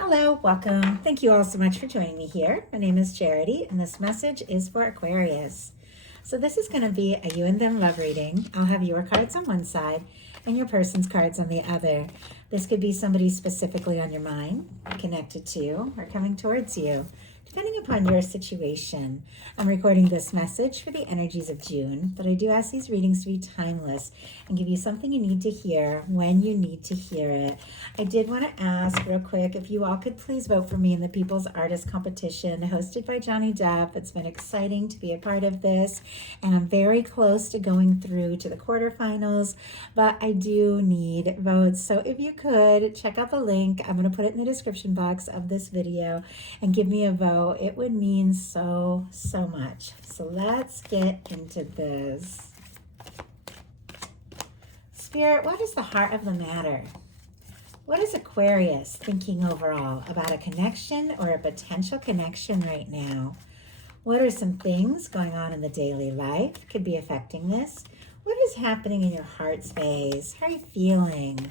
Hello, welcome. Thank you all so much for joining me here. My name is Charity, and this message is for Aquarius. So this is going to be a you and them love reading. I'll have your cards on one side and your person's cards on the other. This could be somebody specifically on your mind, connected to, or coming towards you, depending upon your situation. I'm recording this message for the energies of June, but I do ask these readings to be timeless and give you something you need to hear when you need to hear it. I did want to ask real quick if you all could please vote for me in the People's Artist Competition hosted by Johnny Depp. It's been exciting to be a part of this, and I'm very close to going through to the quarterfinals, but I do need votes. So if you could check out the link, I'm going to put it in the description box of this video, and give me a vote. It would mean so much. So let's get into this. Spirit, what is the heart of the matter? What is Aquarius thinking overall about a connection or a potential connection right now? What are some things going on in the daily life could be affecting this? What is happening in your heart space? How are you feeling?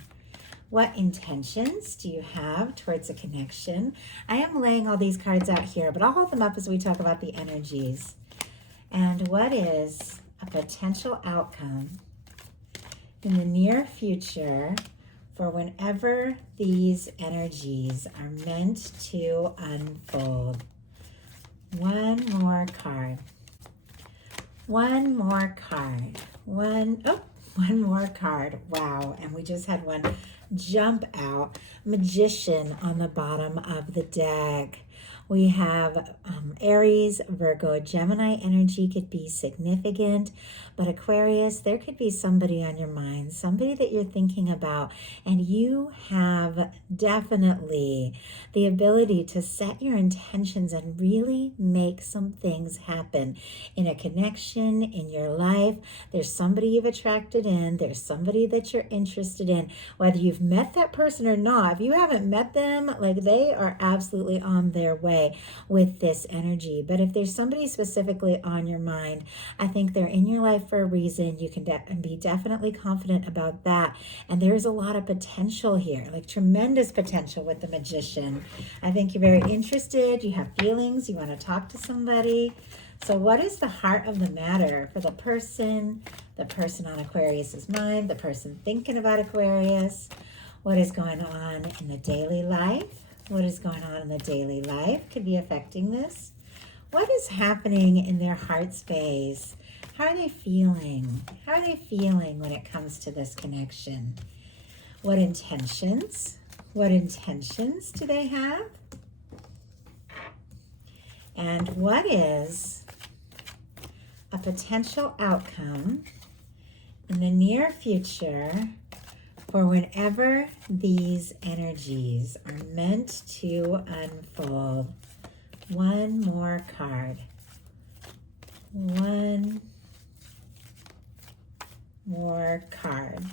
What intentions do you have towards a connection? I am laying all these cards out here, but I'll hold them up as we talk about the energies. And what is a potential outcome in the near future for whenever these energies are meant to unfold? One more card. One more card. One more card. Wow. And we just had one jump out. Magician on the bottom of the deck. We have Aries, Virgo, Gemini energy could be significant, but Aquarius, there could be somebody on your mind, somebody that you're thinking about, and you have definitely the ability to set your intentions and really make some things happen in a connection in your life. There's somebody you've attracted in, there's somebody that you're interested in, whether you've met that person or not. If you haven't met them, like, they are absolutely on their way with this energy. But if there's somebody specifically on your mind, I think they're in your life for a reason. You can be definitely confident about that. And there's a lot of potential here, like tremendous potential with the Magician. I think you're very interested, you have feelings, you want to talk to somebody. So what is the heart of the matter for the person on Aquarius's mind, the person thinking about Aquarius? What is going on in the daily life? What is going on in the daily life could be affecting this. What is happening in their heart space? How are they feeling? How are they feeling when it comes to this connection? What intentions? What intentions do they have? And what is a potential outcome in the near future for whenever these energies are meant to unfold? One more card. One more card.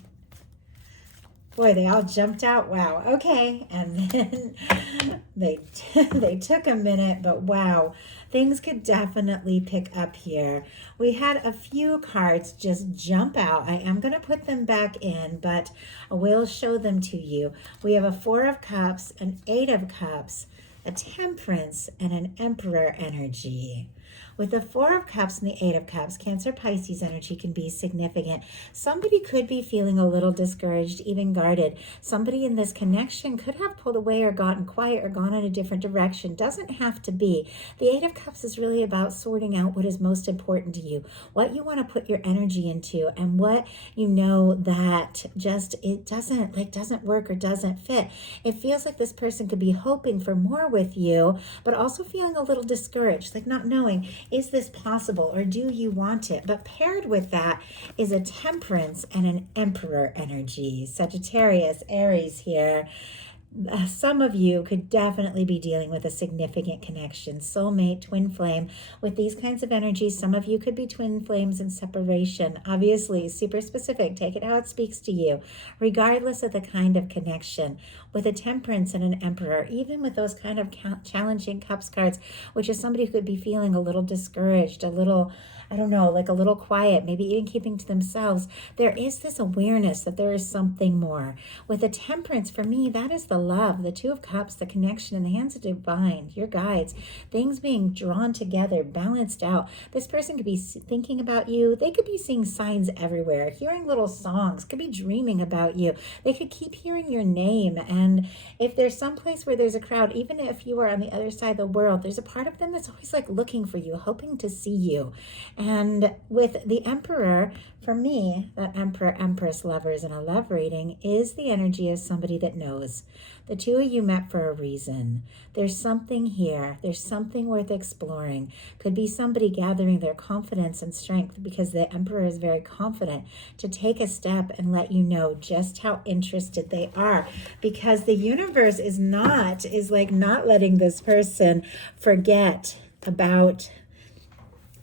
Boy, they all jumped out. Wow. Okay. And then they took a minute, but wow, things could definitely pick up here. We had a few cards just jump out. I am going to put them back in, but I will show them to you. We have a 4 of Cups, an 8 of Cups, a Temperance, and an Emperor energy. With the 4 of Cups and the 8 of Cups, Cancer, Pisces energy can be significant. Somebody could be feeling a little discouraged, even guarded. Somebody in this connection could have pulled away or gotten quiet or gone in a different direction. Doesn't have to be. The 8 of Cups is really about sorting out what is most important to you, what you want to put your energy into, and what you know that just it doesn't work or doesn't fit. It feels like this person could be hoping for more with you, but also feeling a little discouraged, like not knowing, is this possible or do you want it? But paired with that is a Temperance and an Emperor energy. Sagittarius, Aries here. Some of you could definitely be dealing with a significant connection, soulmate, twin flame. With these kinds of energies, some of you could be twin flames in separation. Obviously, super specific. Take it how it speaks to you, regardless of the kind of connection. With a Temperance and an Emperor, even with those kind of challenging Cups cards, which is somebody who could be feeling a little discouraged, a little, I don't know, like a little quiet, maybe even keeping to themselves, there is this awareness that there is something more. With a Temperance, for me, that is the love, the Two of Cups, the connection in the hands of divine, your guides, things being drawn together, balanced out. This person could be thinking about you. They could be seeing signs everywhere, hearing little songs, could be dreaming about you. They could keep hearing your name. And if there's some place where there's a crowd, even if you are on the other side of the world, there's a part of them that's always like looking for you, hoping to see you. And with the Emperor, for me, that Emperor, Empress, Lovers, and a love reading is the energy of somebody that knows. The two of you met for a reason. There's something here. There's something worth exploring. Could be somebody gathering their confidence and strength, because the Emperor is very confident to take a step and let you know just how interested they are, because the universe is not letting this person forget about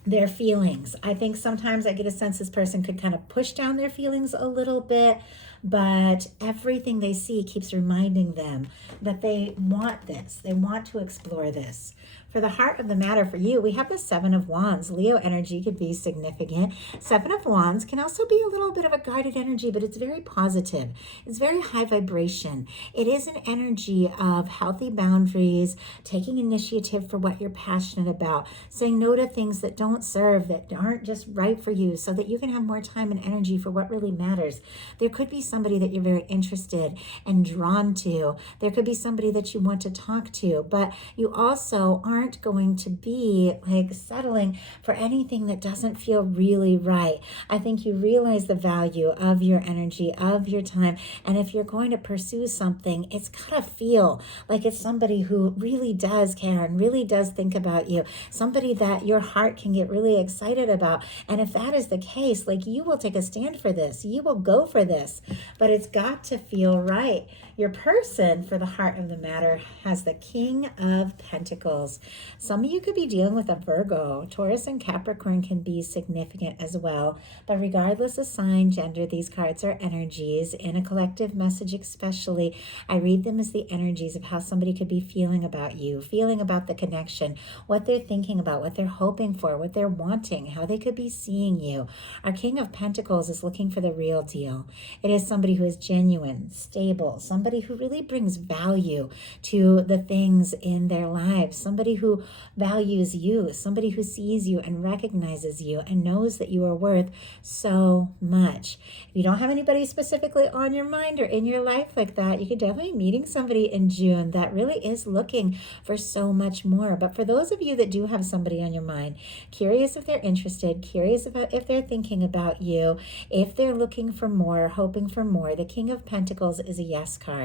their feelings. I think sometimes I get a sense this person could kind of push down their feelings a little bit, but everything they see keeps reminding them that they want this. They want to explore this. For the heart of the matter for you, we have the Seven of Wands. Leo energy could be significant. Seven of Wands can also be a little bit of a guided energy, but it's very positive. It's very high vibration. It is an energy of healthy boundaries, taking initiative for what you're passionate about, saying no to things that don't serve, that aren't just right for you, so that you can have more time and energy for what really matters. There could be somebody that you're very interested and drawn to. There could be somebody that you want to talk to, but you also aren't going to be like settling for anything that doesn't feel really right. I think you realize the value of your energy, of your time, and if you're going to pursue something, it's gotta feel like it's somebody who really does care and really does think about you, somebody that your heart can get really excited about. And if that is the case, like, you will take a stand for this, you will go for this, but it's got to feel right. Your person, for the heart of the matter, has the King of Pentacles. Some of you could be dealing with a Virgo. Taurus and Capricorn can be significant as well. But regardless of sign, gender, these cards are energies. In a collective message especially, I read them as the energies of how somebody could be feeling about you, feeling about the connection, what they're thinking about, what they're hoping for, what they're wanting, how they could be seeing you. Our King of Pentacles is looking for the real deal. It is somebody who is genuine, stable, somebody who really brings value to the things in their lives, somebody who values you, somebody who sees you and recognizes you and knows that you are worth so much. If you don't have anybody specifically on your mind or in your life like that, you could definitely be meeting somebody in June that really is looking for so much more. But for those of you that do have somebody on your mind, curious if they're interested, curious about if they're thinking about you, if they're looking for more, hoping for more, the King of Pentacles is a yes card.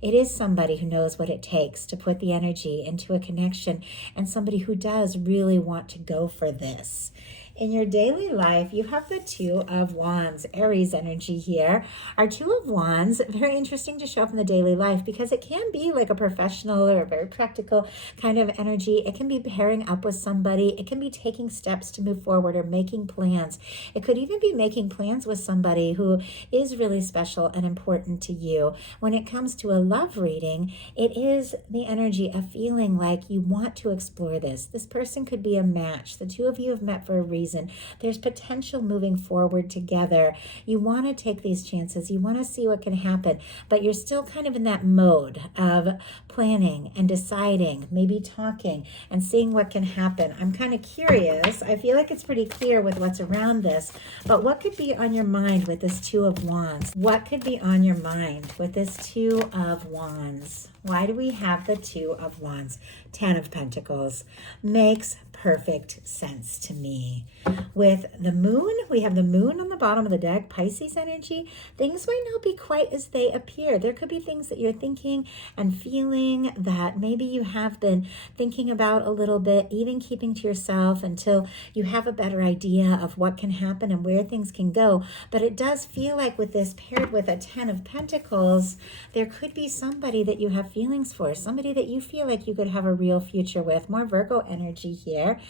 It is somebody who knows what it takes to put the energy into a connection, and somebody who does really want to go for this. In your daily life, you have the Two of Wands, Aries energy here. Our Two of Wands, very interesting to show up in the daily life, because it can be like a professional or a very practical kind of energy. It can be pairing up with somebody. It can be taking steps to move forward or making plans. It could even be making plans with somebody who is really special and important to you. When it comes to a love reading, it is the energy of feeling like you want to explore this. This person could be a match. The two of you have met for a reason. There's potential moving forward together. You want to take these chances. You want to see what can happen, but you're still kind of in that mode of planning and deciding, maybe talking and seeing what can happen. I'm kind of curious. I feel like it's pretty clear with what's around this, but what could be on your mind with this Two of Wands? What could be on your mind with this Two of Wands? Why do we have the Two of Wands? Ten of Pentacles. Makes perfect sense to me. With the moon, we have the moon on the bottom of the deck, Pisces energy. Things might not be quite as they appear. There could be things that you're thinking and feeling that maybe you have been thinking about a little bit, even keeping to yourself until you have a better idea of what can happen and where things can go. But it does feel like with this paired with a Ten of Pentacles, there could be somebody that you have feelings for, somebody that you feel like you could have a real future with. More Virgo energy here,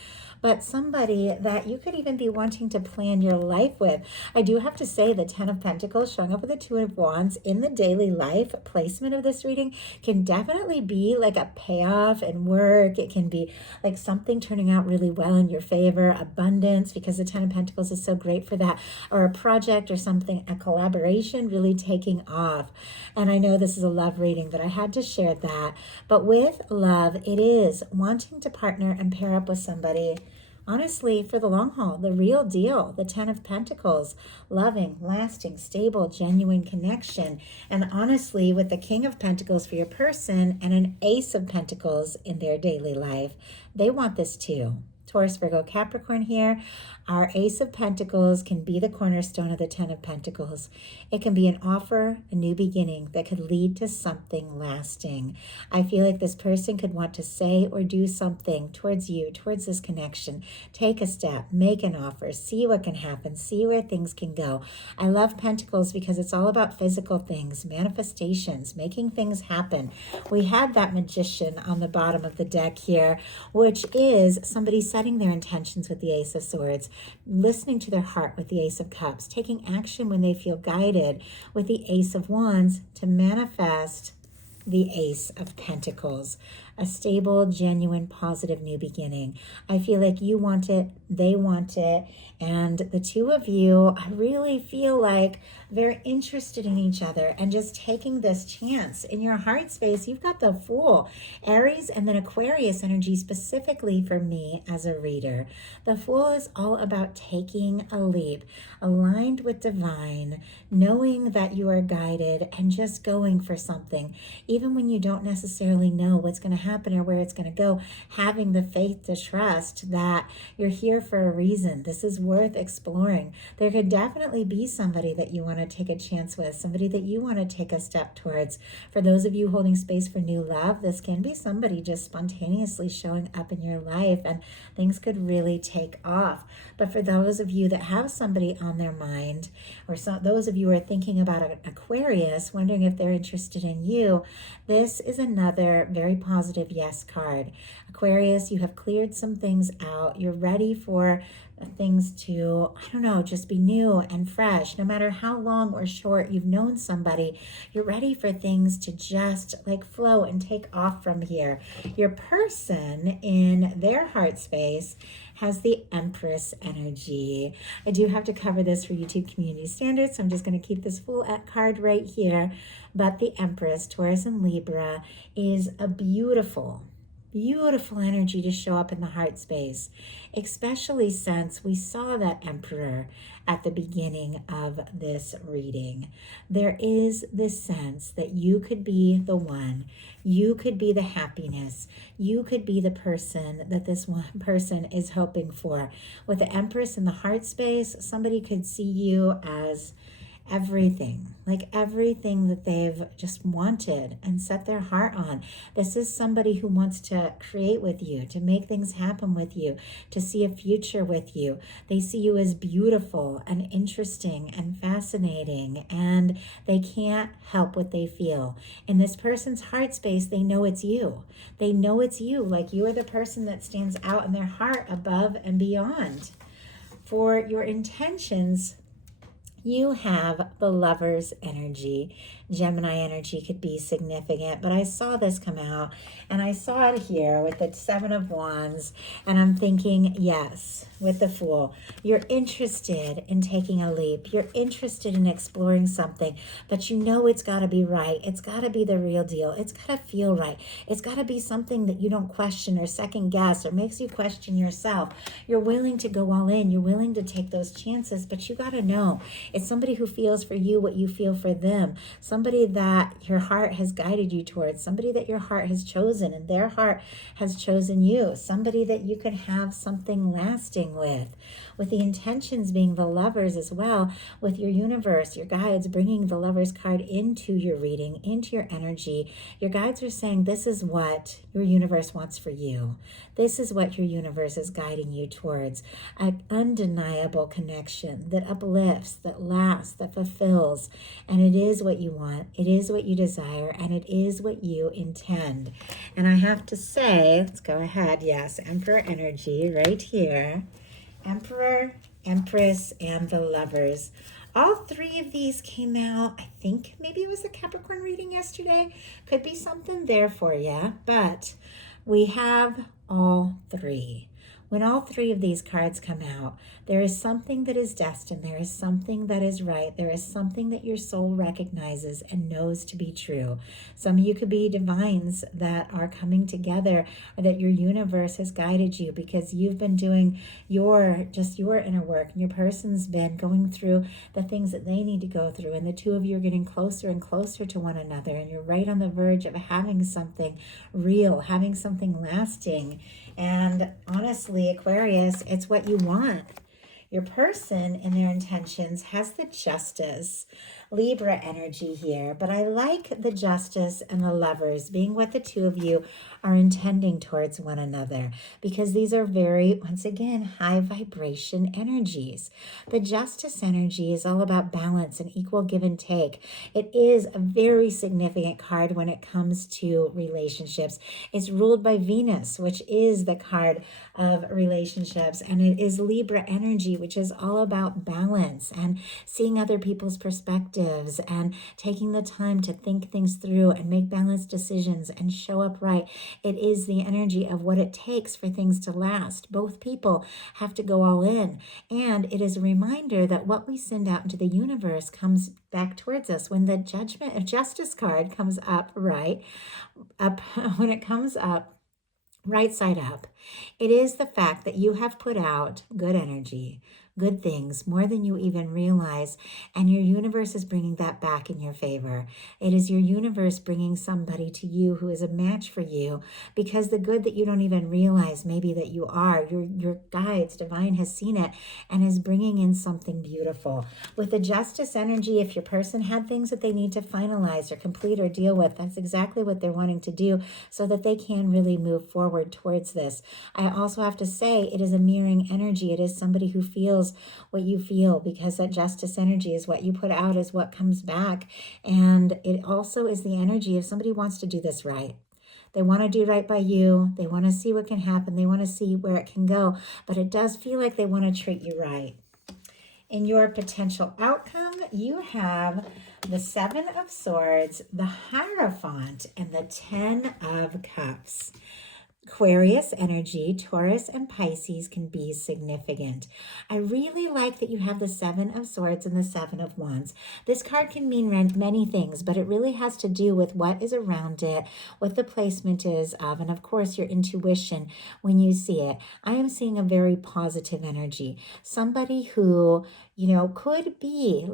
but somebody that you could even be wanting to plan your life with. I do have to say the Ten of Pentacles showing up with the Two of Wands in the daily life placement of this reading can definitely be like a payoff in work. It can be like something turning out really well in your favor, abundance, because the Ten of Pentacles is so great for that, or a project or something, a collaboration really taking off. And I know this is a love reading, but I had to shared that. But with love, it is wanting to partner and pair up with somebody, honestly, for the long haul, the real deal, the 10 of Pentacles, loving, lasting, stable, genuine connection. And honestly, with the King of Pentacles for your person and an Ace of Pentacles in their daily life, they want this too. Taurus, Virgo, Capricorn here. Our Ace of Pentacles can be the cornerstone of the 10 of Pentacles. It can be an offer, a new beginning that could lead to something lasting. I feel like this person could want to say or do something towards you, towards this connection. Take a step, make an offer, see what can happen, see where things can go. I love Pentacles because it's all about physical things, manifestations, making things happen. We had that Magician on the bottom of the deck here, which is somebody setting their intentions with the Ace of Swords, listening to their heart with the Ace of Cups, taking action when they feel guided with the Ace of Wands to manifest the Ace of Pentacles, a stable, genuine, positive new beginning. I feel like you want it, they want it, and the two of you, I really feel like they're interested in each other and just taking this chance. In your heart space, you've got the Fool, Aries, and then Aquarius energy specifically for me as a reader. The Fool is all about taking a leap, aligned with divine, knowing that you are guided and just going for something. Even when you don't necessarily know what's going to happen or where it's going to go, having the faith to trust that you're here for a reason. This is worth exploring. There could definitely be somebody that you want to take a chance with, somebody that you want to take a step towards. For those of you holding space for new love, this can be somebody just spontaneously showing up in your life, and things could really take off. But for those of you that have somebody on their mind, or those of you who are thinking about an Aquarius, wondering if they're interested in you, this is another very positive yes card. Aquarius, you have cleared some things out. You're ready for things to, I don't know, just be new and fresh. No matter how long or short you've known somebody, you're ready for things to just like flow and take off from here. Your person in their heart space has the Empress energy. I do have to cover this for YouTube community standards, so I'm just going to keep this full card right here. But the Empress, Taurus and Libra, is a beautiful energy to show up in the heart space, especially since we saw that Emperor at the beginning of this reading. There is this sense that you could be the one, you could be the happiness, you could be the person that this one person is hoping for. With the Empress in the heart space, somebody could see you as everything, like everything that they've just wanted and set their heart on. This is somebody who wants to create with you, to make things happen with you, to see a future with you. They see you as beautiful and interesting and fascinating, and they can't help what they feel. In this person's heart space, they know it's you. They know it's you, like you are the person that stands out in their heart above and beyond. For your intentions, you have the Lover's energy. Gemini energy could be significant, but I saw this come out, and I saw it here with the Seven of Wands, and I'm thinking, yes, with the Fool, you're interested in taking a leap. You're interested in exploring something, but you know it's got to be right. It's got to be the real deal. It's got to feel right. It's got to be something that you don't question or second guess or makes you question yourself. You're willing to go all in. You're willing to take those chances, but you got to know it's somebody who feels for you what you feel for them. Somebody that your heart has guided you towards, somebody that your heart has chosen and their heart has chosen you, somebody that you could have something lasting with the intentions being the Lovers as well, with your universe, your guides bringing the Lovers card into your reading, into your energy. Your guides are saying this is what your universe wants for you. This is what your universe is guiding you towards. An undeniable connection that uplifts, that lasts, that fulfills. And it is what you want. It is what you desire. And it is what you intend. And I have to say, let's go ahead. Yes, Emperor energy right here. Emperor, Empress, and the Lovers. All three of these came out, I think maybe it was the Capricorn reading yesterday. Could be something there for you, but we have all three. When all three of these cards come out, there is something that is destined. There is something that is right. There is something that your soul recognizes and knows to be true. Some of you could be divines that are coming together, or that your universe has guided you because you've been doing your inner work, and your person's been going through the things that they need to go through, and the two of you are getting closer and closer to one another, and you're right on the verge of having something real, having something lasting. And honestly, Aquarius, it's what you want. Your person in their intentions has the Justice, Libra energy here, but I like the Justice and the Lovers being what the two of you are intending towards one another, because these are very, once again, high vibration energies. The Justice energy is all about balance and equal give and take. It is a very significant card when it comes to relationships. It's ruled by Venus, which is the card of relationships, and it is Libra energy, which is all about balance and seeing other people's perspectives and taking the time to think things through and make balanced decisions and show up right. It is the energy of what it takes for things to last. Both people have to go all in, and it is a reminder that what we send out into the universe comes back towards us. When the Judgment of Justice card comes up, when it comes up right side up, it is the fact that you have put out good energy, good things, more than you even realize, and your universe is bringing that back in your favor. It is your universe bringing somebody to you who is a match for you, because the good that you don't even realize maybe that you are, your guides, divine has seen it and is bringing in something beautiful. With the Justice energy, if your person had things that they need to finalize or complete or deal with, that's exactly what they're wanting to do so that they can really move forward towards this. I also have to say it is a mirroring energy. It is somebody who feels what you feel, because that Justice energy is what you put out is what comes back. And it also is the energy of somebody who wants to do this right. They want to do right by you. They want to see what can happen. They want to see where it can go. But it does feel like they want to treat you right. In your potential outcome, you have the Seven of Swords, the Hierophant, and the Ten of Cups. Aquarius energy, Taurus and Pisces can be significant. I really like that you have the Seven of Swords and the Seven of Wands. This card can mean many things, but it really has to do with what is around it, what the placement is of, and of course your intuition when you see it. I am seeing a very positive energy. Somebody who, could be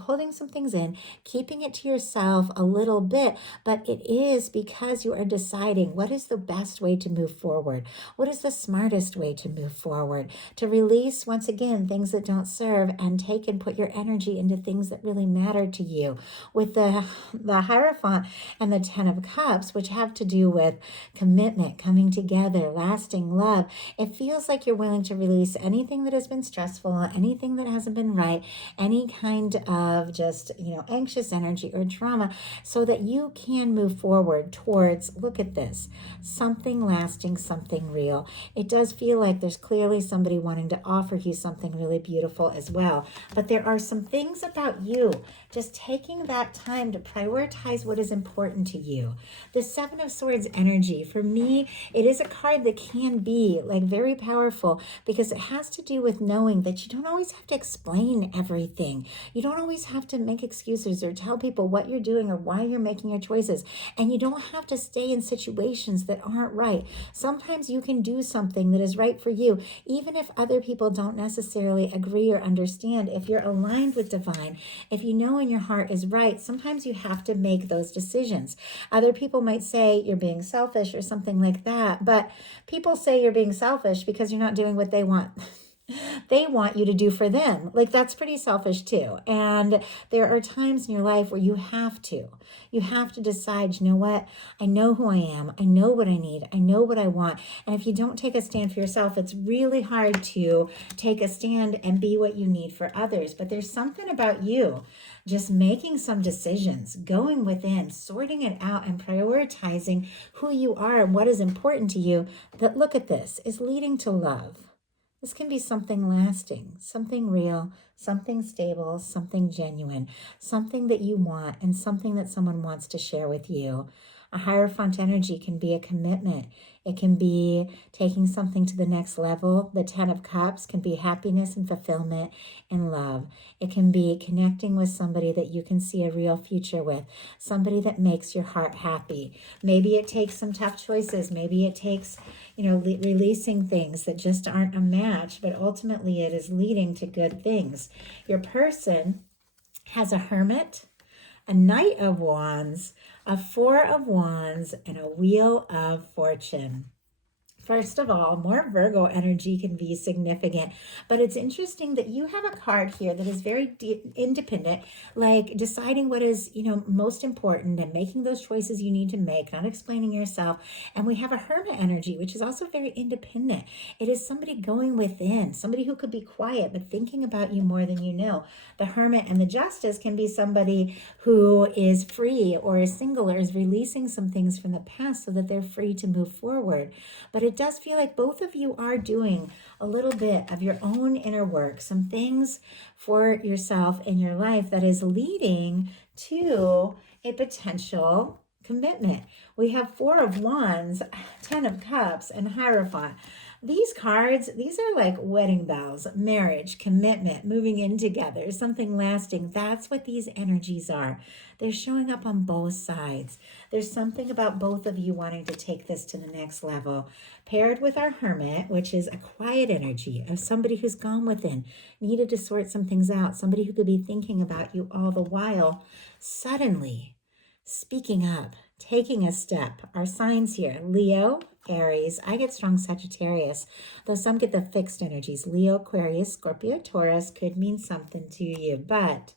holding some things in, keeping it to yourself a little bit, but it is because you are deciding what is the best way to move forward. What is the smartest way to move forward? To release, once again, things that don't serve and take and put your energy into things that really matter to you. With the Hierophant and the Ten of Cups, which have to do with commitment, coming together, lasting love, it feels like you're willing to release anything that has been stressful, anything that hasn't been right, any kind of just, anxious energy or trauma, so that you can move forward towards, look at this, something lasting, something real. It does feel like there's clearly somebody wanting to offer you something really beautiful as well. But there are some things about you just taking that time to prioritize what is important to you. The Seven of Swords energy, for me, it is a card that can be very powerful, because it has to do with knowing that you don't always have to explain everything. You don't always have to make excuses or tell people what you're doing or why you're making your choices. And you don't have to stay in situations that aren't right. Sometimes you can do something that is right for you, even if other people don't necessarily agree or understand. If you're aligned with divine, if you know in your heart is right, sometimes you have to make those decisions. Other people might say you're being selfish or something like that, but people say you're being selfish because you're not doing what they want. They want you to do for them. That's pretty selfish too. And there are times in your life where you have to decide, you know what? I know who I am. I know what I need. I know what I want. And if you don't take a stand for yourself, it's really hard to take a stand and be what you need for others. But there's something about you just making some decisions, going within, sorting it out, and prioritizing who you are and what is important to you, that, look at this, is leading to love. This can be something lasting, something real, something stable, something genuine, something that you want, and something that someone wants to share with you. A Hierophant energy can be a commitment. It can be taking something to the next level. The Ten of Cups can be happiness and fulfillment and love. It can be connecting with somebody that you can see a real future with, somebody that makes your heart happy. Maybe it takes some tough choices. Maybe it takes, releasing things that just aren't a match, but ultimately it is leading to good things. Your person has a Hermit, a Knight of Wands, a Four of Wands, and a Wheel of Fortune. First of all, more Virgo energy can be significant, but it's interesting that you have a card here that is very independent, like deciding what is, most important and making those choices you need to make, not explaining yourself. And we have a Hermit energy, which is also very independent. It is somebody going within, somebody who could be quiet, but thinking about you more than you know. The Hermit and the Justice can be somebody who is free or is single or is releasing some things from the past so that they're free to move forward. But it does feel like both of you are doing a little bit of your own inner work, some things for yourself in your life that is leading to a potential commitment. We have Four of Wands, Ten of Cups, and Hierophant. These cards, these are like wedding bells, marriage, commitment, moving in together, something lasting. That's what these energies are. They're showing up on both sides. There's something about both of you wanting to take this to the next level. Paired with our Hermit, which is a quiet energy of somebody who's gone within, needed to sort some things out, somebody who could be thinking about you all the while, suddenly speaking up, taking a step. Our signs here, Leo, Aries. I get strong Sagittarius, though some get the fixed energies. Leo, Aquarius, Scorpio, Taurus could mean something to you. But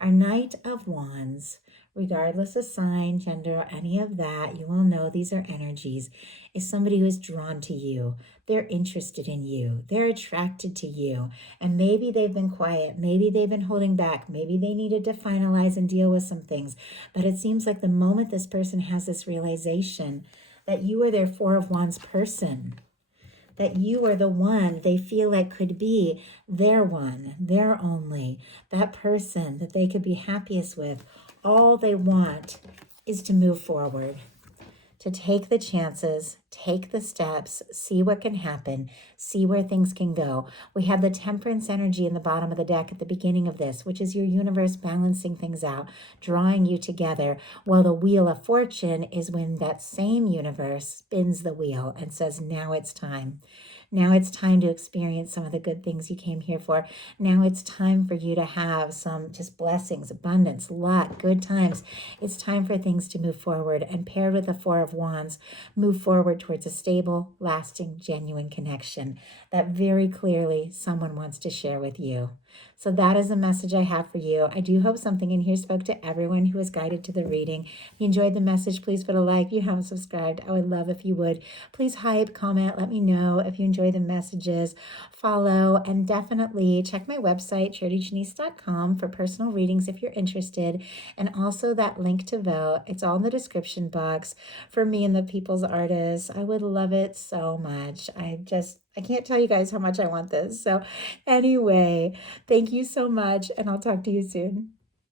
our Knight of Wands, regardless of sign, gender, or any of that, you will know these are energies, is somebody who is drawn to you. They're interested in you. They're attracted to you. And maybe they've been quiet. Maybe they've been holding back. Maybe they needed to finalize and deal with some things. But it seems like the moment this person has this realization that you are their Four of Wands person, that you are the one they feel like could be their one, their only, that person that they could be happiest with, all they want is to move forward, to take the chances, take the steps, see what can happen, see where things can go. We have the Temperance energy in the bottom of the deck at the beginning of this, which is your universe balancing things out, drawing you together, while the Wheel of Fortune is when that same universe spins the wheel and says, now it's time. Now it's time to experience some of the good things you came here for. Now it's time for you to have some just blessings, abundance, luck, good times. It's time for things to move forward. And paired with the Four of Wands, move forward towards a stable, lasting, genuine connection that very clearly someone wants to share with you. So that is the message I have for you. I do hope something in here spoke to everyone who was guided to the reading. If you enjoyed the message, please put a like. If you haven't subscribed, I would love if you would. Please hype, comment, let me know if you enjoy the messages. Follow, and definitely check my website, charityjanice.com, for personal readings if you're interested. And also that link to vote. It's all in the description box for me and the People's Artists. I would love it so much. I can't tell you guys how much I want this. So anyway, thank you so much, and I'll talk to you soon.